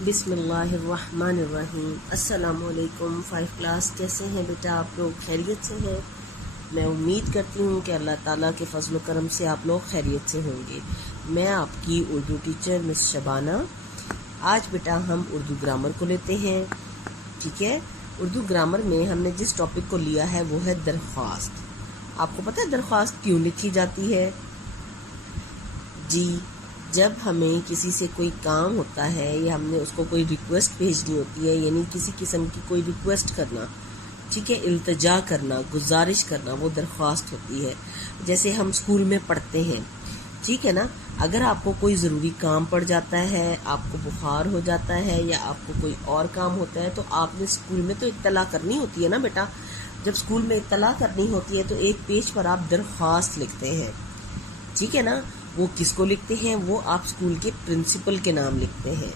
بسم اللہ الرحمن الرحیم۔ السلام علیکم 5 کلاس، کیسے ہیں بیٹا؟ آپ لوگ خیریت سے ہیں؟ میں امید کرتی ہوں کہ اللہ تعالیٰ کے فضل و کرم سے آپ لوگ خیریت سے ہوں گے۔ میں آپ کی اردو ٹیچر مس شبانہ۔ آج بیٹا ہم اردو گرامر کو لیتے ہیں، ٹھیک ہے؟ اردو گرامر میں ہم نے جس ٹاپک کو لیا ہے وہ ہے درخواست۔ آپ کو پتہ ہے درخواست کیوں لکھی جاتی ہے؟ جی، جب ہمیں کسی سے کوئی کام ہوتا ہے یا ہم نے اس کو کوئی ریکویسٹ بھیجنی ہوتی ہے، یعنی کسی قسم کی کوئی ریکویسٹ کرنا، ٹھیک ہے، التجا کرنا، گزارش کرنا، وہ درخواست ہوتی ہے۔ جیسے ہم اسکول میں پڑھتے ہیں، ٹھیک ہے نا؟ اگر آپ کو کوئی ضروری کام پڑ جاتا ہے، آپ کو بخار ہو جاتا ہے یا آپ کو کوئی اور کام ہوتا ہے، تو آپ نے اسکول میں تو اطلاع کرنی ہوتی ہے نا بیٹا۔ جب اسکول میں اطلاع کرنی ہوتی ہے تو ایک پیج پر آپ درخواست لکھتے ہیں، ٹھیک ہے نا؟ وہ کس کو لکھتے ہیں؟ وہ آپ اسکول کے پرنسپل کے نام لکھتے ہیں،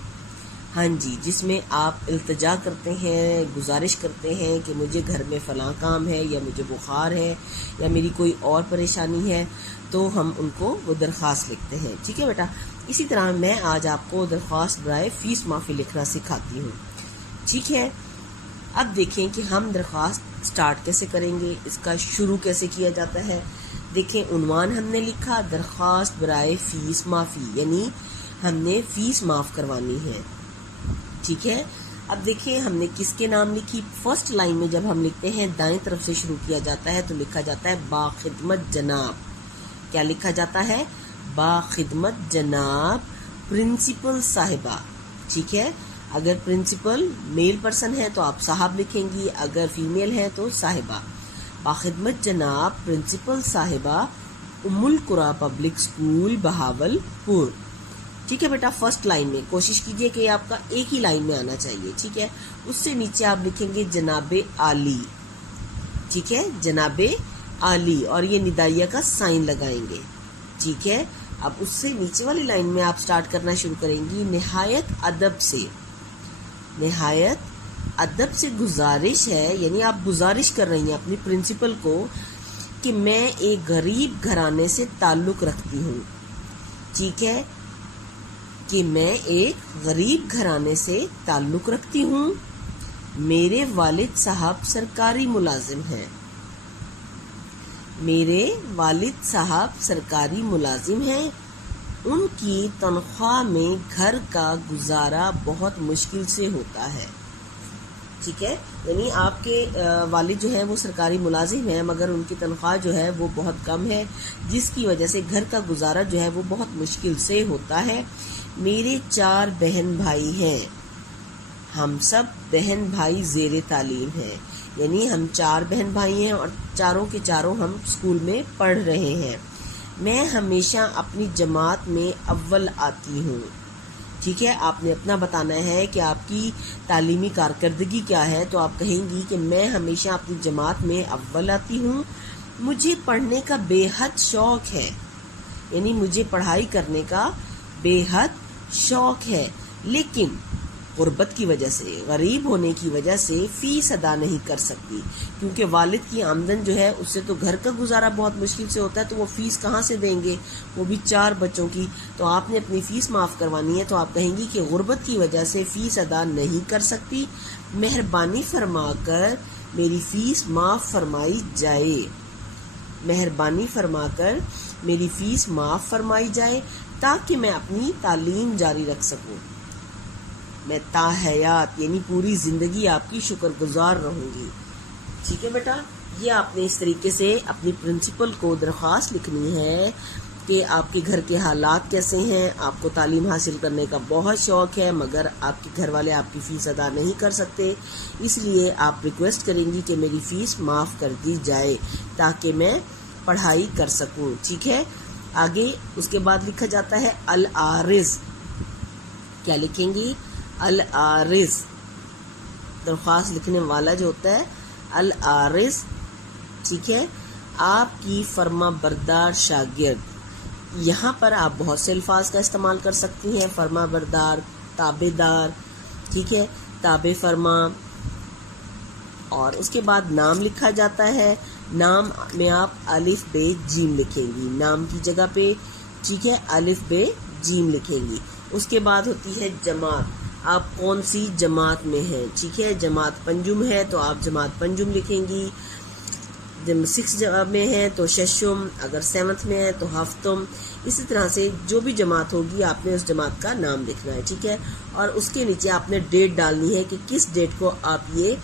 ہاں جی، جس میں آپ التجا کرتے ہیں، گزارش کرتے ہیں کہ مجھے گھر میں فلاں کام ہے یا مجھے بخار ہے یا میری کوئی اور پریشانی ہے، تو ہم ان کو وہ درخواست لکھتے ہیں، ٹھیک ہے بیٹا؟ اسی طرح میں آج آپ کو درخواست برائے فیس معافی لکھنا سکھاتی ہوں، ٹھیک ہے؟ اب دیکھیں کہ ہم درخواست سٹارٹ کیسے کریں گے، اس کا شروع کیسے کیا جاتا ہے۔ دیکھیں، عنوان ہم نے لکھا درخواست برائے فیس معافی، یعنی ہم نے فیس معاف کروانی ہے، ٹھیک ہے؟ اب دیکھیں ہم نے کس کے نام لکھی۔ فرسٹ لائن میں جب ہم لکھتے ہیں دائیں طرف سے شروع کیا جاتا ہے تو لکھا جاتا ہے باخدمت جناب۔ کیا لکھا جاتا ہے؟ باخدمت جناب پرنسپل صاحبہ، ٹھیک ہے؟ اگر پرنسپل میل پرسن ہے تو آپ صاحب لکھیں گی، اگر فیمیل ہے تو صاحبہ۔ باخدمت جناب پرنسپل صاحبہ ام القری پبلک اسکول بہاول پور، ٹھیک ہے بیٹا؟ فرسٹ لائن میں کوشش کیجئے کہ آپ کا ایک ہی لائن میں آنا چاہیے، ٹھیک ہے؟ اس سے نیچے آپ لکھیں گے جناب عالی، ٹھیک ہے؟ جناب عالی، اور یہ ندائیہ کا سائن لگائیں گے، ٹھیک ہے؟ اب اس سے نیچے والی لائن میں آپ سٹارٹ کرنا شروع کریں گی نہایت ادب سے۔ نہایت ادب سے گزارش ہے، یعنی آپ گزارش کر رہی ہیں اپنی پرنسپل کو کہ میں ایک غریب گھرانے سے تعلق رکھتی ہوں، ٹھیک ہے؟ کہ میں ایک غریب گھرانے سے تعلق رکھتی ہوں، میرے والد صاحب سرکاری ملازم ہیں، میرے والد صاحب سرکاری ملازم ہیں، ان کی تنخواہ میں گھر کا گزارا بہت مشکل سے ہوتا ہے، ٹھیک ہے؟ یعنی آپ کے والد جو ہے وہ سرکاری ملازم ہیں، مگر ان کی تنخواہ جو ہے وہ بہت کم ہے، جس کی وجہ سے گھر کا گزارا جو ہے وہ بہت مشکل سے ہوتا ہے۔ میرے 4 بہن بھائی ہیں، ہم سب بہن بھائی زیر تعلیم ہیں، یعنی ہم 4 بہن بھائی ہیں اور چاروں کے چاروں ہم اسکول میں پڑھ رہے ہیں۔ میں ہمیشہ اپنی جماعت میں اول آتی ہوں، ٹھیک ہے؟ آپ نے اپنا بتانا ہے کہ آپ کی تعلیمی کارکردگی کیا ہے، تو آپ کہیں گی کہ میں ہمیشہ اپنی جماعت میں اول آتی ہوں، مجھے پڑھنے کا بے حد شوق ہے، یعنی مجھے پڑھائی کرنے کا بے حد شوق ہے، لیکن غربت کی وجہ سے، غریب ہونے کی وجہ سے فیس ادا نہیں کر سکتی، کیونکہ والد کی آمدن جو ہے اس سے تو گھر کا گزارا بہت مشکل سے ہوتا ہے، تو وہ فیس کہاں سے دیں گے، وہ بھی 4 بچوں کی۔ تو آپ نے اپنی فیس معاف کروانی ہے، تو آپ کہیں گی کہ غربت کی وجہ سے فیس ادا نہیں کر سکتی، مہربانی فرما کر میری فیس معاف فرمائی جائے، مہربانی فرما کر میری فیس معاف فرمائی جائے تاکہ میں اپنی تعلیم جاری رکھ سکوں، میں تا حیات یعنی پوری زندگی آپ کی شکر گزار رہوں گی، ٹھیک ہے بیٹا؟ یہ آپ نے اس طریقے سے اپنی پرنسپل کو درخواست لکھنی ہے کہ آپ کے گھر کے حالات کیسے ہیں، آپ کو تعلیم حاصل کرنے کا بہت شوق ہے، مگر آپ کے گھر والے آپ کی فیس ادا نہیں کر سکتے، اس لیے آپ ریکویسٹ کریں گی کہ میری فیس معاف کر دی جائے تاکہ میں پڑھائی کر سکوں، ٹھیک ہے؟ آگے اس کے بعد لکھا جاتا ہے العارض۔ کیا لکھیں گی؟ العارض۔ درخواست لکھنے والا جو ہوتا ہے العارض، ٹھیک ہے؟ آپ کی فرما بردار شاگرد، یہاں پر آپ بہت سے الفاظ کا استعمال کر سکتی ہیں، فرما بردار، تابع دار، ٹھیک ہے؟ تابع فرما، اور اس کے بعد نام لکھا جاتا ہے، نام میں آپ الف بے جیم لکھیں گی، نام کی جگہ پہ، ٹھیک ہے؟ الف بے جیم لکھیں گی۔ اس کے بعد ہوتی ہے جماعت، آپ کون سی جماعت میں ہیں. ٹھیک ہے, جماعت پنجم ہے تو آپ جماعت پنجم لکھیں گی. جب 6 میں ہے تو ششم, اگر 7 میں ہے تو ہفتم. اسی طرح سے جو بھی جماعت ہوگی آپ نے اس جماعت کا نام لکھنا ہے. ٹھیک ہے, اور اس کے نیچے آپ نے ڈیٹ ڈالنی ہے کہ کس ڈیٹ کو آپ یہ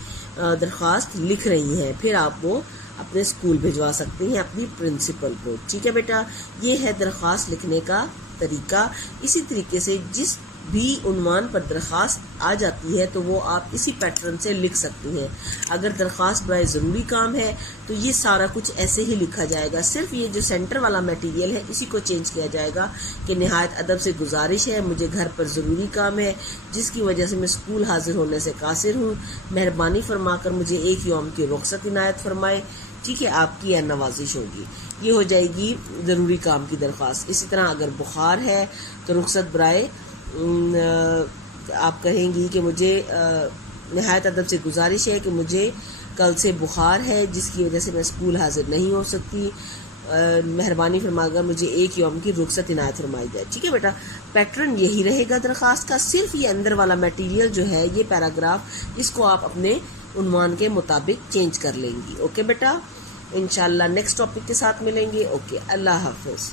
درخواست لکھ رہی ہیں. پھر آپ وہ اپنے اسکول بھجوا سکتے ہیں اپنی پرنسپل کو. ٹھیک ہے بیٹا, یہ ہے درخواست لکھنے کا طریقہ. اسی طریقے سے جس بھی عنوان پر درخواست آ جاتی ہے تو وہ آپ اسی پیٹرن سے لکھ سکتی ہیں. اگر درخواست برائے ضروری کام ہے تو یہ سارا کچھ ایسے ہی لکھا جائے گا. صرف یہ جو سینٹر والا میٹیریل ہے اسی کو چینج کیا جائے گا کہ نہایت ادب سے گزارش ہے, مجھے گھر پر ضروری کام ہے جس کی وجہ سے میں اسکول حاضر ہونے سے قاصر ہوں, مہربانی فرما کر مجھے 1 یوم کی رخصت عنایت فرمائے. ٹھیک ہے, آپ کی نوازش ہوگی. یہ ہو جائے گی ضروری کام کی درخواست. اسی طرح اگر بخار ہے تو رخصت برائے آپ کہیں گی کہ مجھے نہایت ادب سے گزارش ہے کہ مجھے کل سے بخار ہے جس کی وجہ سے میں اسکول حاضر نہیں ہو سکتی, مہربانی فرما کر مجھے 1 یوم کی رخصت عنایت فرمائی جائے. ٹھیک ہے بیٹا, پیٹرن یہی رہے گا درخواست کا. صرف یہ اندر والا میٹیریل جو ہے یہ پیراگراف اس کو آپ اپنے عنوان کے مطابق چینج کر لیں گی. اوکے بیٹا, انشاءاللہ نیکسٹ ٹاپک کے ساتھ ملیں گے. اوکے, اللہ حافظ.